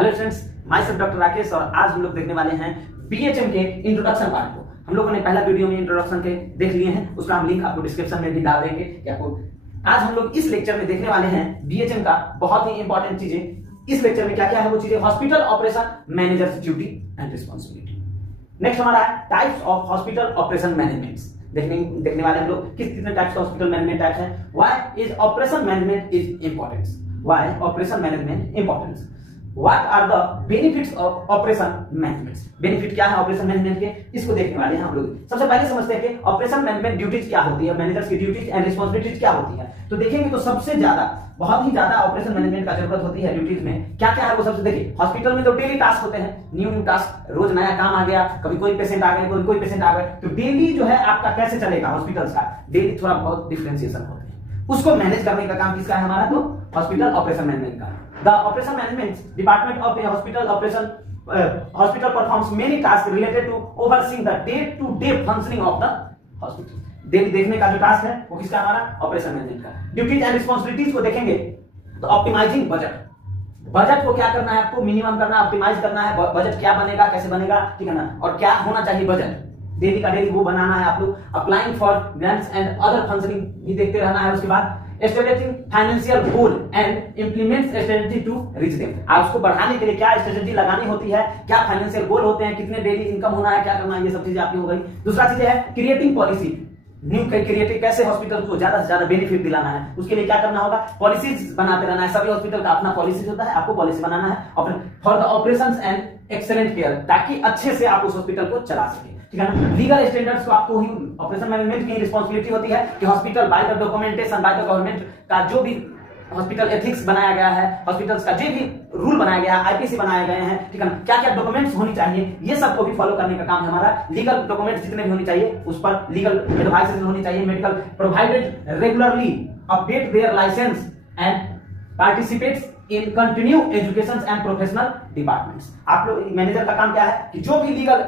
Hello friends, my self doctor Rakesh और आज हम लोग देखने वाले हैं बीएचएम के इंट्रोडक्शन पार्ट को। हम लोगों ने पहला वीडियो में इंट्रोडक्शन के देख लिए हैं, उसका हम लिंक आपको डिस्क्रिप्शन में भी डाल देंगे कि आपको आज हम लोग इस लेक्चर में देखने वाले हैं बीएचएम का बहुत ही इंपॉर्टेंट चीजें। इस लेक्चर में क्या क्या है वो चीजें, hospital operation managers duty and responsibility. Next हमारा है types of hospital operation management. देखने वाले हम लोग कितने टाइप्स का हॉस्पिटल मैनेजमेंट टाइप्स हैं। Why is operation management is importance, why operation management importance, What are the benefits of operation management? Benefit क्या है ऑपरेशन मैनेजमेंट के, इसको देखने वाले हैं हम लोग। सबसे पहले समझते हैं कि ऑपरेशन मैनेजमेंट ड्यूटीज क्या होती है, मैनेजर्स की ड्यूटीज एंड रिस्पांसिबिलिटीज क्या होती है। तो देखेंगे तो सबसे ज्यादा बहुत ही ज्यादा ऑपरेशन मैनेजमेंट का जरूरत होती है ड्यूटीज में। क्या क्या है वो सबसे देखिए। हॉस्पिटल में तो डेली टास्क होते हैं, न्यू टास्क, रोज नया काम आ गया, कभी कोई पेशेंट आ गए, कोई पेशेंट आ गए, तो डेली जो है आपका कैसे चलेगा हॉस्पिटल्स का, डेली थोड़ा बहुत डिफरेंशिएशन होते हैं, उसको मैनेज करने का काम किसका है हमारा, तो हॉस्पिटल ऑपरेशन मैनेजमेंट का। The operation management department of a hospital performs many tasks related to overseeing the day-to-day functioning of the hospital. Daily देखने का जो टास्क है वो किसका, हमारा ऑपरेशन मैनेजमेंट का। ड्यूटीज एंड रिस्पांसिबिलिटीज को देखेंगे तो ऑप्टिमाइजिंग बजट, बजट को क्या करना है आपको, मिनिमम करना है, ऑप्टिमाइज करना है, बजट क्या बनेगा, कैसे बनेगा, ठीक है ना, और क्या होना चाहिए बजट, डेली का डेली वो बनाना है आप लोग। Applying for grants and other functioning भी देखते रहना है। उसके बाद establishing financial goal and implement strategy to reach them. आप उसको बढ़ाने के लिए क्या स्ट्रेटजी लगानी होती है, क्या फाइनेंशियल गोल होते हैं, कितने डेली इनकम होना है, क्या करना है, ये सब चीजें आपकी हो गई। दूसरा चीज है क्रिएटिंग पॉलिसी, न्यू क्रिएटिव कैसे हॉस्पिटल को ज्यादा से ज्यादा बेनिफिट दिलाना है, उसके लिए क्या करना होगा, पॉलिसीज बनाते रहना है। सभी हॉस्पिटल का अपना पॉलिसी होता है, आपको पॉलिसी बनाना है for the operations and excellent care, ताकि अच्छे से आप उस हॉस्पिटल को चला सके, ठीक है ना। लीगल स्टैंडर्ड्स को आपको ही ऑपरेशन मैनेजमेंट की रिस्पांसिबिलिटी होती है कि hospital by the documentation by the government का जो भी हॉस्पिटल एथिक्स बनाया गया है, हॉस्पिटल्स का जो भी रूल बनाया गया है, आईपीसी बनाए गए हैं, ठीक है ना, क्या क्या डॉक्यूमेंट्स होनी चाहिए, ये सबको भी फॉलो करने का काम है हमारा। लीगल डॉक्यूमेंट्स जितने भी होनी चाहिए उस पर लीगल एडवाइस होनी चाहिए। Medical provided regularly update their license and participates in continue education and professional departments. आप लोग मैनेजर का काम क्या है कि जो भी लीगल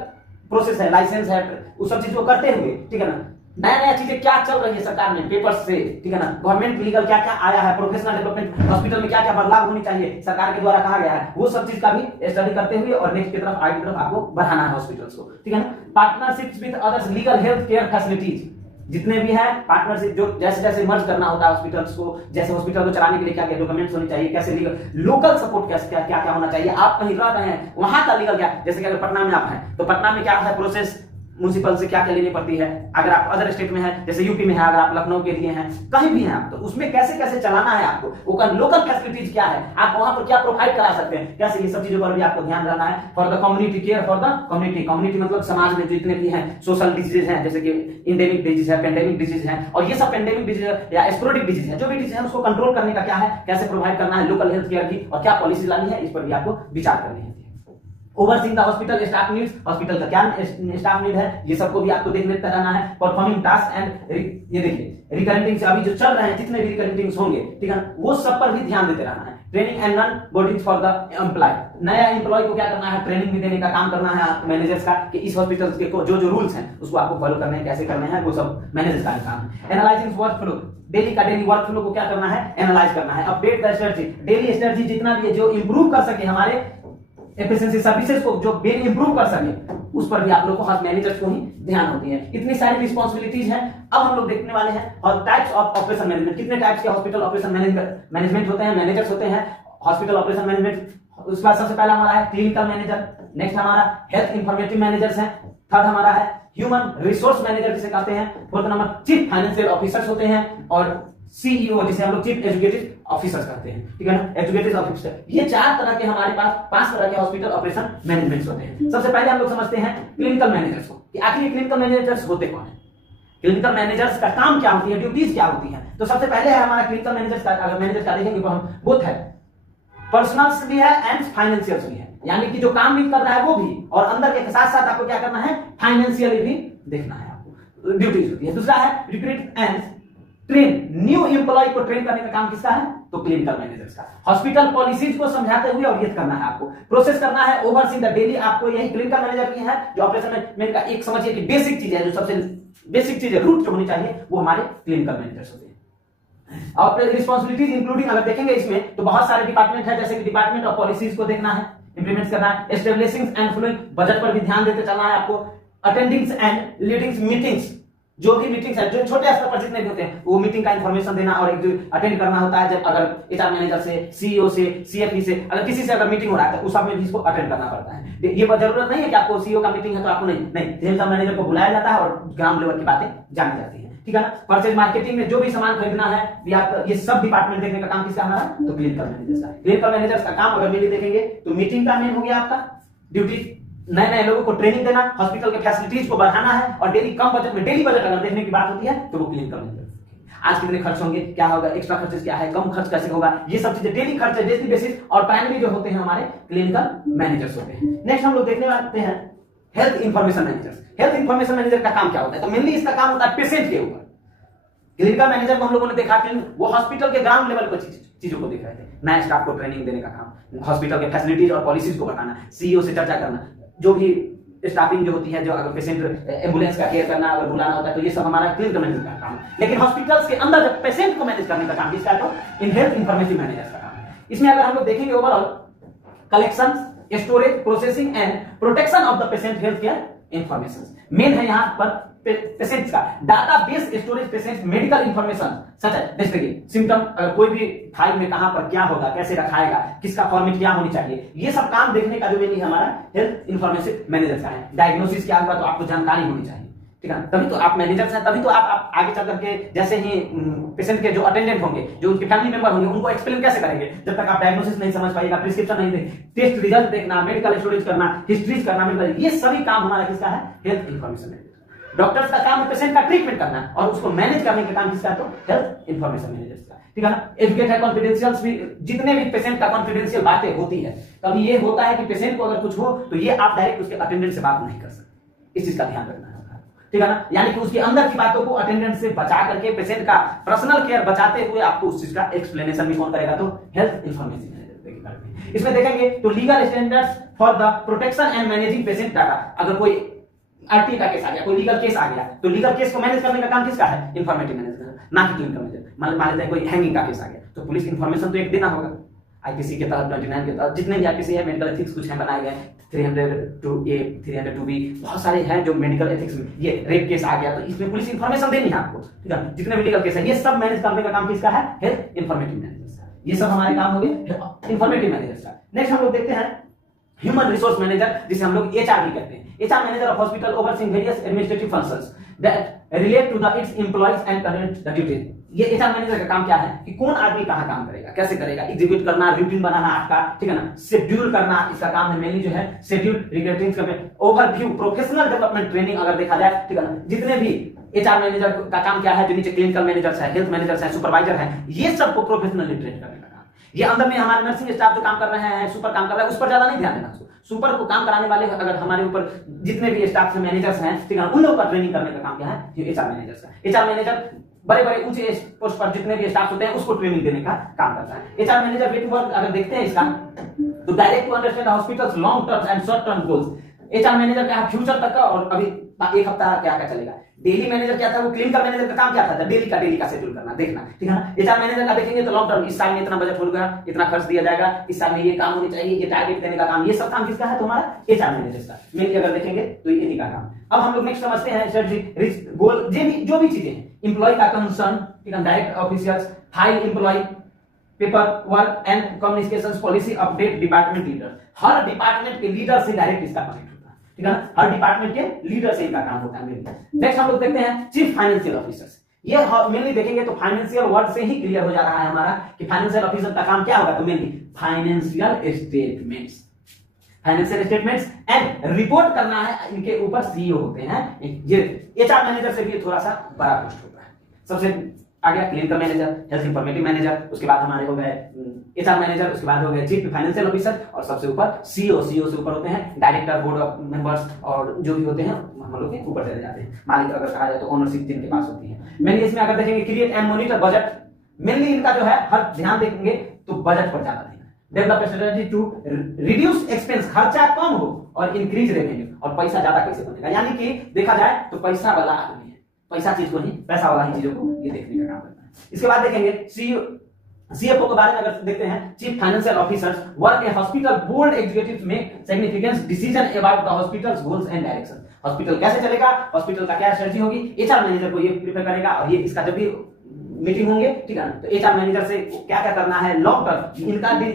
प्रोसेस है, लाइसेंस है, उस सब चीज को करते हुए, ठीक है ना, नया नया चीजें क्या चल रही है सरकार में पेपर्स से, ठीक है ना, गवर्नमेंट लीगल क्या क्या आया है, प्रोफेशनल डेवलपमेंट हॉस्पिटल में क्या क्या बदलाव होनी चाहिए सरकार के द्वारा कहा गया है, वो सब चीज का भी स्टडी करते हुए और नेक्स्ट की तरफ आगे की तरफ आपको बढ़ाना है हॉस्पिटल्स को, ठीक है ना। Partnerships with others legal health care facilities, जितने भी है पार्टनरशिप, जो जैसे जैसे मर्ज करना होता है हॉस्पिटल्स को, जैसे हॉस्पिटल को चलाने के लिए क्या क्या डॉक्यूमेंट्स होने चाहिए, कैसे लीगल लोकल सपोर्ट कैसे क्या क्या होना चाहिए, आप कहीं रह रहे हैं वहां का लीगल क्या, जैसे कि अगर पटना में आप हैं तो पटना में क्या है प्रोसेस, म्युनिसिपल से क्या क्या लेनी पड़ती है, अगर आप अदर स्टेट में है जैसे यूपी में है, अगर आप लखनऊ के लिए हैं, कहीं भी हैं आप, तो उसमें कैसे कैसे चलाना है आपको, वो लोकल फैसिलिटीज क्या है, आप वहां पर क्या प्रोवाइड करा सकते हैं, कैसे, ये सब चीजों पर भी आपको ध्यान रहना है। For the community care, for the community, community मतलब समाज में जितने भी हैं सोशल डिजीज हैं, जैसे कि इंडेमिक डिजीज है, पेंडेमिक डिजीज है, और ये सब पेंडेमिक डिजीज या स्पोरेडिक डिजीज है, जो भी डिजीज है उसको कंट्रोल करने का क्या है, कैसे प्रोवाइड करना है लोकल हेल्थ केयर की, और क्या पॉलिसी लानी है, इस पर भी आपको विचार करनी है। Overseeing the hospital staff needs, hospital का क्या स्टाफ नीड है, ये सबको भी आपको देखते रहना है। परफॉर्मिंग टास्क एंड ये देखिए रिकरेंटिंग्स अभी जो चल रहे हैं, जितने भी रिकरेंटिंग्स होंगे, ठीक है, वो सब पर भी ध्यान देते रहना है। Training and non boarding for the employee, नया एम्प्लॉय को क्या करना है, ट्रेनिंग भी देने का काम करना है मैनेजर्स का, कि इस हॉस्पिटल के जो जो रूल्स हैं उसको आपको फॉलो करने हैं, कैसे करने हैं, वो सब मैनेजर्स का काम है। एनालाइजिंग वर्क फ्लो, डेली का डेली वर्क फ्लो को क्या करना है, एनालाइज करना है। Update the strategy, daily strategy जितना भी है जो इंप्रूव कर सके हमारे एफिशिएंसी सर्विसेज को, जो इंप्रूव कर सके, उस पर भी आप लोग को मैनेजर्स को ही ध्यान होती है। इतनी सारी रिस्पांसिबिलिटीज हैं। अब हम लोग देखने वाले हैं और टाइप्स ऑफ ऑपरेशन मैनेजमेंट, कितने टाइप्स के हॉस्पिटल ऑपरेशन मैनेजमेंट होते हैं, मैनेजर्स होते हैं हॉस्पिटल ऑपरेशन मैनेजमेंट। उसके बाद सबसे पहला हमारा है क्लिनिकल मैनेजर, नेक्स्ट हमारा हेल्थ इंफॉर्मेटिव मैनेजर्स है, थर्ड हमारा है ह्यूमन रिसोर्स मैनेजर जिसे कहते हैं, fourth number chief financial officers होते हैं, और सीईओ जिसे हम लोग चीफ एजुकेटिव ऑफिसर्स कहते हैं, ठीक है ना, एजुकेटिव ऑफिसर। ये चार तरह के हमारे पास 5 तरह के हॉस्पिटल ऑपरेशन मैनेजमेंट होते हैं। सबसे पहले हम लोग समझते हैं क्लिनिकल मैनेजर्स को, कि आखिर क्लिनिकल मैनेजर्स होते कौन है, क्लिनिकल मैनेजर्स का काम क्या होती है, ड्यूटीज क्या होती है। तो सबसे पहले है हमारा क्लिनिकल मैनेजर्स का, अगर मैनेजर का देखेंगे तो हम बोथ है, पर्सनल्स भी है एंड फाइनेंशियल्स भी है, यानी कि जो काम भी कर रहा है वो भी, और अंदर के साथ साथ आपको क्या करना है, फाइनेंशियली भी देखना है आपको, ड्यूटीज होती है। दूसरा है recruit and train, new employ को ट्रेन करने का काम किसका है, तो क्लिनिकल मैनेजर्स का। हॉस्पिटल पॉलिसीज को समझाते हुए और ये करना है आपको, प्रोसेस करना है, ओवरसीइंग द डेली, आपको यही क्लिनिकल मैनेजर की है, जो ऑपरेशन मैनेजमेंट का एक समझिए कि बेसिक चीज है, जो सबसे बेसिक चीज है, रूट जो होनी चाहिए, वो हमारे क्लिनिकल मैनेजर्स होते हैं। और रिस्पांसिबिलिटीज इंक्लूडिंग अगर देखेंगे इसमें तो बहुत सारे डिपार्टमेंट है, जैसे कि डिपार्टमेंट ऑफ पॉलिसीज को देखना है, इंप्लीमेंट करना है, एस्टेब्लिशिंग एंड फॉलोइंग बजट पर भी ध्यान देते चलना है आपको, अटेंडिंग्स एंड लीडिंग्स मीटिंग्स, जो भी मीटिंग्स है जो छोटे स्तर पर जितने भी होते हैं वो मीटिंग का इंफॉर्मेशन देना और एक अटेंड करना होता है। जब अगर एचआर मैनेजर से, सीईओ से, सीएफई से अगर किसी से अगर मीटिंग हो रहा है तो उस सब में भी इसको अटेंड करना पड़ता है। ये जरूरत नहीं है कि आपको सीईओ का मीटिंग है तो आपको नहीं सेल्स मैनेजर को बुलाया जाता है और ग्राउंड लेवल की बातें जानी जाती है, ठीक है ना। परचेज मार्केटिंग में जो भी सामान खरीदना है ये सब डिपार्टमेंट देखने का काम किसका हमारा, तो क्लिनिकल मैनेजर का। क्लिनिकल मैनेजर का काम अगर मेनली देखेंगे तो मीटिंग का मेन हो गया आपका ड्यूटी, नए नए लोगों को ट्रेनिंग देना, हॉस्पिटल के फैसिलिटीज को बढ़ाना है और डेली कम बजट में डेली बजट अगर देखने की बात होती है तो वो क्लिनिकल मैनेजर। आज कितने खर्च होंगे, क्या होगा, एक्स्ट्रा खर्चेस क्या है, कम खर्च कैसे होगा, ये सब चीजें डेली खर्च है, डेली बेसिस और प्राइमरी जो होते हैं हमारे क्लिनिकल मैनेजर्स होते हैं। नेक्स्ट हम लोग देखने वाले हैं health information managers. Health information manager का काम क्या होता है, तो मेनली इसका काम होता है पेशेंट के ऊपर। क्लिनिकल मैनेजर को हम लोगों ने देखा कि वो हॉस्पिटल के ग्राउंड लेवल पर चीजों को देख रहे थे, नए स्टाफ को ट्रेनिंग देने का काम, हॉस्पिटल के फैसिलिटीज और पॉलिसीज को बताना, सीईओ से चर्चा करना, जो भी स्टाफिंग जो होती है, जो अगर पेशेंट एम्बुलेंस का केयर करना अगर बुलाना होता है तो ये सब हमारा क्लिनिकल मैनेजर का काम है। लेकिन हॉस्पिटल्स के अंदर जब पेशेंट को मैनेज करने का काम किसका है, तो इन हेल्थ इंफॉर्मेटिव मैनेजर का काम है। इसमें अगर हम लोग देखेंगे overall collection, storage, processing and protection of the patient health care information main है यहाँ पर पेशेंट्स का data base storage, patient medical information such है, जैसे कि सिम्टम अगर कोई भी फाइल में कहां पर क्या होगा, कैसे रखाएगा, किसका फॉर्मेट क्या होनी चाहिए, ये सब काम देखने का जो मेनली हमारा हेल्थ इंफॉर्मेशन मैनेजर का है। डायग्नोसिस क्या होगा तो आपको जानकारी होनी चाहिए, ठीक है, तभी तो आप मैनेजर हैं, तभी तो आप आगे चल करके जैसे ही पेशेंट के जो अटेंडेंट होंगे, जो उनके फैमिली मेंबर होंगे, उनको एक्सप्लेन कैसे करेंगे जब तक आप डायग्नोसिस नहीं समझ पाइएगा, प्रिस्क्रिप्शन नहीं देंगे, टेस्ट रिजल्ट देखना, मेडिकल स्टोरेज करना, हिस्ट्रीज करना, मेडिकल, ये सभी काम हमारा किसका है, हेल्थ इंफॉर्मेशन मैनेजर। डॉक्टर्स का काम है पेशेंट का ट्रीटमेंट करना और उसको मैनेज करने का काम किसका है, तो हेल्थ इंफॉर्मेशन मैनेजर का, ठीक है ना। एजुकेट है, कॉन्फिडेंशियल्स भी, जितने भी पेशेंट का कॉन्फिडेंशियल बातें होती है, कभी ये होता है कि पेशेंट को अगर कुछ हो तो ये आप डायरेक्ट उसके अटेंडेंट से बात नहीं कर सकते, इस चीज का ध्यान रखना है, ठीक है ना। यानी कि उसके अंदर की बातों को अटेंडेंट से बचा करके पेशेंट का पर्सनल केयर बचाते हुए आपको उस चीज का एक्सप्लेनेशन भी कौन करेगा, तो हेल्थ इंफॉर्मेशन मैनेजर। इसमें देखेंगे तो legal standards for the protection and managing patient data. अगर कोई आरटी का केस आ गया, कोई लीगल केस आ गया, तो लीगल केस को मैनेज करने का काम किसका है, इंफॉर्मेटिव मैनेजर, ना कि क्लिनिकल मैनेजर। मान लेते हैं कोई हैंगिंग का केस आ गया तो पुलिस इंफॉर्मेशन तो एक देना होगा, आईपीसी के तहत 29 के तहत जितने भी आईपीसी है, मेडिकल एथिक्स कुछ है बनाए गए, 302A 302B बहुत सारे हैं जो मेडिकल एथिक्स में, ये रेप केस आ गया तो इसमें पुलिस इंफॉर्मेशन देनी है आपको, ठीक है। जितने भी लीगल केस है ये सब मैनेज करने का काम किसका है, हेल्थ इंफॉर्मेटिव मैनेजर का। ये सब हमारे काम हो गए इंफॉर्मेटिव मैनेजर का। नेक्स्ट हम लोग देखते हैं ह्यूमन रिसोर्स मैनेजर, जिसे हम लोग एचआर भी कहते हैं। HR manager of hospital overseeing various administrative functions that relate to the its employees and conduct the duties. ये एचआर मैनेजर का काम क्या है कि कौन आदमी कहां काम करेगा, कैसे करेगा, एग्जीक्यूट करना, रूटीन बनाना आपका, ठीक है ना, शेड्यूल करना, इसका काम है मेनली जो है शेड्यूल, रिक्रूटिंग करना, ओवरव्यू, प्रोफेशनल डेवलपमेंट, ट्रेनिंग अगर देखा जाए, ठीक है ना। जितने भी एचआर मैनेजर का काम क्या है, जो नीचे क्लिनिकल मैनेजर्स है, हेल्थ मैनेजर्स है, सुपरवाइजर है, ये सबको प्रोफेशनली ट्रेन करने का काम। ये अंदर में हमारे नर्सिंग स्टाफ जो काम कर रहे हैं, सुपर काम कर रहा है, उस पर ज्यादा नहीं ध्यान देना। सुपर को काम कराने वाले अगर हमारे ऊपर जितने भी स्टाफ हैं, मैनेजर्स हैं, ठीक है, उन लोगों का ट्रेनिंग करने का काम क्या है, ये एचआर मैनेजर्स का। एचआर मैनेजर बड़े बड़े ऊंचे पोस्ट पर जितने भी स्टाफ होते हैं उसको ट्रेनिंग देने का काम करता है। HR manager way to work अगर देखते हैं इसका तो direct to understand hospitals long term and short term goals. HR manager का फ्यूचर तक का और अभी एक हफ्ता क्या क्या चलेगा। डेली मैनेजर क्या था, वो क्लिनिकल मैनेजर का काम क्या था, डेली का शेड्यूल करना, देखना, ठीक है ना। एचआर मैनेजर का देखेंगे तो लॉन्ग टर्म, इस साल में इतना बजट होगा, इतना खर्च दिया जाएगा, इस साल में ये काम होनी चाहिए, ये टारगेट देने का काम, ये सब काम किसका है, तुम्हारा एचआर मैनेजर का। मेनली अगर देखेंगे तो इन्हीं का काम। अब हम लोग नेक्स्ट समझते हैं स्ट्रेटजी, रिस्क, गोल, जो भी चीजें हैं, एम्प्लॉय का कंसर्न, ठीक है, direct officials, file employee, paperwork and communications, policy update, department leader. हर डिपार्टमेंट के लीडर से डायरेक्ट इसका कनेक्ट होता है, ठीक है ना। हर डिपार्टमेंट के लीडर से इनका काम होता है। नेक्स्ट हम लोग देखते हैं चीफ फाइनेंशियल ऑफिसर्स। ये मेनली देखेंगे तो फाइनेंशियल वर्ड से ही क्लियर हो जा रहा है हमारा कि फाइनेंशियल ऑफिसर का काम क्या होगा, तो mainly financial statements, financial statements and report करना है, इनके ऊपर सीईओ होते हैं। ये एचआर मैनेजर से भी थोड़ा सा बड़ा पोस्ट होता है। सबसे आ गया clinical manager, health informative manager, उसके बाद हमारे हो गए एचआर मैनेजर, उसके बाद हो गए चीफ फाइनेंशियल ऑफिसर और सबसे ऊपर सीईओ। सीईओ से ऊपर होते हैं डायरेक्टर, बोर्ड ऑफ मेंबर्स और जो भी होते हैं हम लोग के ऊपर चले जाते हैं। मालिक अगर कहा जाए तो ओनरशिप जिनके पास होती है। मेनली इसमें अगर देखेंगे create and monitor budget, mainly इनका जो है हर ध्यान देखेंगे तो बजट पर ज्यादा ध्यान। Develop strategy to reduce expense, खर्चा कम हो और इंक्रीज रेवेन्यू, और पैसा ज्यादा कैसे बनेगा। यानी कि देखा जाए तो पैसा वाला आदमी है, पैसा चीज को ही, पैसा वाला ही चीजों को ये देखने का काम करता है। इसके बाद देखेंगे सीईओ CFO के बारे में अगर देखते हैं, चीफ फाइनेंशियल ऑफिसर्स वर्क ए हॉस्पिटल बोर्ड एग्जीक्यूटिव में significant decision about the hospitals goals and direction. Hospital कैसे चलेगा, हॉस्पिटल का क्या स्ट्रेटजी होगी, एचआर मैनेजर को ये प्रिपेयर करेगा और ये इसका जब भी मीटिंग होंगे, ठीक है ना, तो एचआर मैनेजर से क्या क्या करना है लॉन्ग टर्म, इनका भी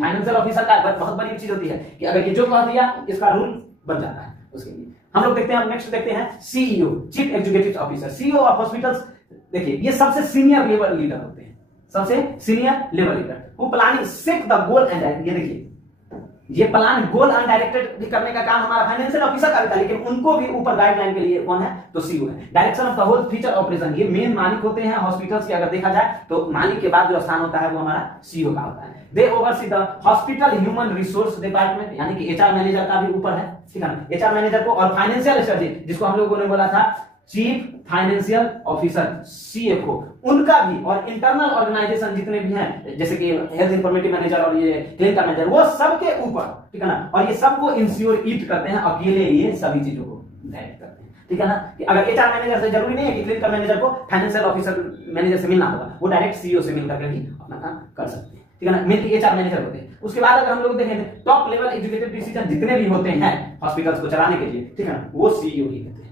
फाइनेंशियल ऑफिसर का बहुत बड़ी चीज होती है कि अगर ये जो कह दिया इसका रूल बन जाता है उसके लिए। हम लोग देखते हैं, नेक्स्ट देखते हैं CEO, chief executive officer. CEO of hospitals, देखिए ये सबसे सीनियर लेवल लीडर होते हैं, सबसे सीनियर लेवल लीडर वो planning set the goal and, ये देखिए ये प्लान गोल एंड डायरेक्टेड भी करने का काम हमारा फाइनेंशियल ऑफिसर का भी था, लेकिन उनको भी ऊपर गाइडलाइन के लिए कौन है, तो सीईओ है। Direction of the whole future operation, ये मेन मालिक होते हैं हॉस्पिटल्स के। अगर देखा जाए तो मालिक के बाद जो स्थान होता है वो हमारा सीईओ का होता है। They oversee the hospital human resource department, यानी कि एचआर मैनेजर का भी ऊपर है, ठीक है ना, एचआर मैनेजर को। और फाइनेंशियल स्ट्रेटजी जिसको हम लोगों ने बोला था चीफ फाइनेंशियल ऑफिसर सीएफओ, उनका भी, और इंटरनल ऑर्गेनाइजेशन जितने भी हैं जैसे कि हेल्थ इंफॉर्मेटिव मैनेजर और ये क्लिनिकल मैनेजर, वो सबके ऊपर, ठीक है ना, और ये सबको इंश्योर इट करते हैं, अकेले ये सभी चीजों को डायरेक्ट करते हैं, ठीक है ना। कि अगर एचआर मैनेजर से जरूरी नहीं है कि क्लिनिकल मैनेजर को फाइनेंशियल ऑफिसर मैनेजर से मिलना होगा, वो डायरेक्ट सीईओ से मिलकर भी अपना काम कर सकते हैं, ठीक है ना। मेनली एचआर मैनेजर होते हैं। उसके बाद अगर हम लोग देखें टॉप लेवल एग्जीक्यूटिव डिसीजन जितने भी होते हैं हॉस्पिटल्स को चलाने के लिए, ठीक है ना, वो सीईओ ही होते हैं।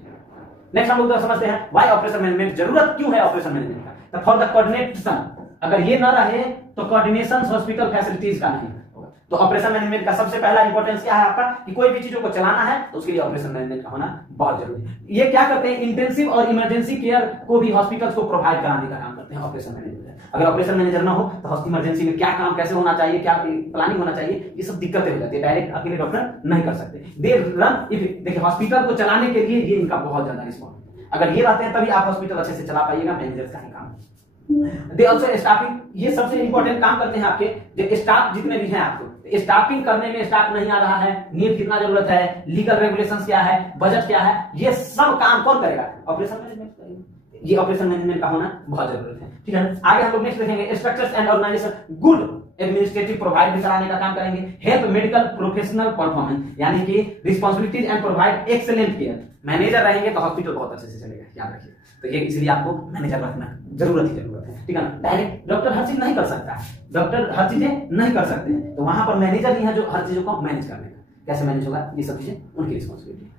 नेक्स्ट हम लोग समझते हैं व्हाई ऑपरेशन मैनेजमेंट, जरूरत क्यों है ऑपरेशन मैनेजमेंट का। फॉर द कोऑर्डिनेशन, अगर ये ना रहे तो कोऑर्डिनेशन हॉस्पिटल फैसिलिटीज का नहीं होगा। तो ऑपरेशन मैनेजमेंट का सबसे पहला इंपॉर्टेंस क्या है आपका, कि कोई भी चीजों को चलाना है तो उसके लिए ऑपरेशन मैनेजमेंट का होना बहुत जरूरी है। ये क्या करते हैं, इंटेंसिव और इमरजेंसी केयर को भी हॉस्पिटल्स को प्रोवाइड कराने का काम करते हैं ऑपरेशन मैनेजमेंट। अगर ऑपरेशन मैनेजर ना हो तो इमरजेंसी में क्या काम कैसे होना चाहिए, क्या प्लानिंग होना चाहिए, ये सब दिक्कतें हो जाती है, डायरेक्ट अकेले डॉक्टर नहीं कर सकते। दे रन, देखिए हॉस्पिटल को चलाने के लिए ये इनका बहुत ज्यादा रिस्पॉन्स, अगर ये रहते हैं तभी आप हॉस्पिटल अच्छे से चला पाइएगा, मैनेजर का ही काम। दे आल्सो स्टाफिंग, ये सबसे इंपॉर्टेंट काम करते हैं आपके, जो स्टाफ जितने भी हैं आपको स्टाफिंग करने में, स्टाफ नहीं आ रहा है, नीड कितना जरूरत है, लीगल रेगुलेशंस क्या है, बजट क्या है, ये सब काम कौन करेगा, ऑपरेशन मैनेजमेंट करेगा। ये ऑपरेशन मैनेजमेंट का होना बहुत जरूरत है, ठीक है ना। आगे हम लोग नेक्स्ट देखेंगे structures and organization, good administrative provide भी कराने का काम करेंगे। हेल्प मेडिकल प्रोफेशनल परफॉर्मेंस, यानी कि responsibilities and provide excellent care. Manager रहेंगे तो हॉस्पिटल बहुत अच्छे से चलेगा, याद रखिए। तो ये इसलिए आपको मैनेजर रखना जरूरत है, ठीक है ना। डायरेक्ट डॉक्टर हर चीज नहीं कर सकता, डॉक्टर हर चीजें नहीं कर सकते हैं, तो वहां पर मैनेजर ही है जो हर चीजों को मैनेज करने का, कैसे मैनेज होगा ये सब चीजें उनकी रिस्पांसिबिलिटी।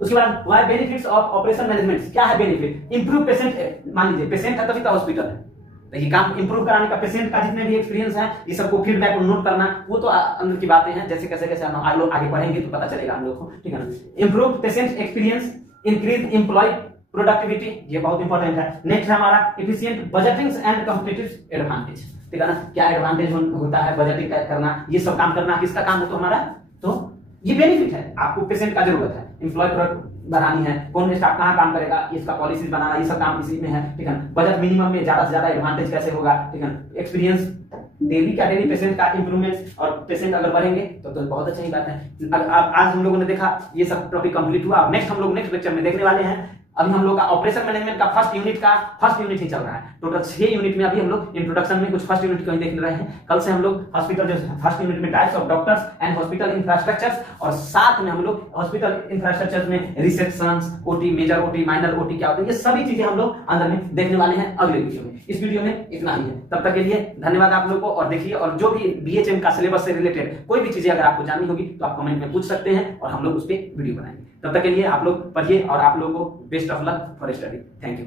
उसके बाद why benefits of operation management, क्या है बेनिफिट, इंप्रूव पेशेंट, मान लीजिए पेशेंट है तभी तो हॉस्पिटल है, देखिए काम इंप्रूव कराने का, पेशेंट का जितने भी एक्सपीरियंस है ये सबको फीडबैक नोट करना, वो तो अंदर की बातें हैं, जैसे कैसे हम लोग आगे पढ़ेंगे तो पता चलेगा हम लोग को, ठीक है ना। Improve patient experience, increase employee productivity, ये बहुत इंपॉर्टेंट है। नेक्स्ट है हमारा efficient budgeting and competitive advantage, ठीक है ना, क्या एडवांटेज होता है बजटिंग करना, ये सब काम करना किसका काम है, तो हमारा, तो ये बेनिफिट है। आपको पेशेंट का जरूरत है, एम्प्लॉय प्रोडक्ट बनानी है, कौन स्टाफ कहाँ काम करेगा, इसका पॉलिसीज बनाना, ये सब काम इसी में है, ठीक है ना। बजट मिनिमम में ज्यादा से ज्यादा एडवांटेज कैसे होगा, ठीक है ना। एक्सपीरियंस डेली का डेली पेशेंट का इंप्रूवमेंट, और पेशेंट अगर बढ़ेंगे तो बहुत अच्छी बात है। आज हम लोगों ने देखा ये सब टॉपिक कंप्लीट हुआ। नेक्स्ट हम लोग नेक्स्ट लेक्चर में देखने वाले हैं, अभी हम लोग का ऑपरेशन मैनेजमेंट का फर्स्ट यूनिट ही चल रहा है। टोटल 6 यूनिट में अभी हम लोग इंट्रोडक्शन में कुछ फर्स्ट यूनिट को ही देख रहे हैं। कल से हम लोग हॉस्पिटल जो फर्स्ट यूनिट में types of doctors and hospital infrastructures, और साथ में हम लोग हॉस्पिटल इंफ्रास्ट्रक्चर्स में receptions, OT, major OT, minor OT क्या होते हैं, ये सभी चीजें हम लोग अंदर में देखने वाले हैं अगले वीडियो में। इस वीडियो में इतना ही है, तब तक के लिए धन्यवाद आप लोग को। और देखिए, और जो भी बीएचएम का सिलेबस से रिलेटेड कोई भी चीजें अगर आपको जाननी होगी तो आप कमेंट में पूछ सकते हैं और हम लोग उस पर वीडियो बनाएंगे। तब तक के लिए आप लोग पढ़िए और आप लोगों को best of luck for study. Thank you.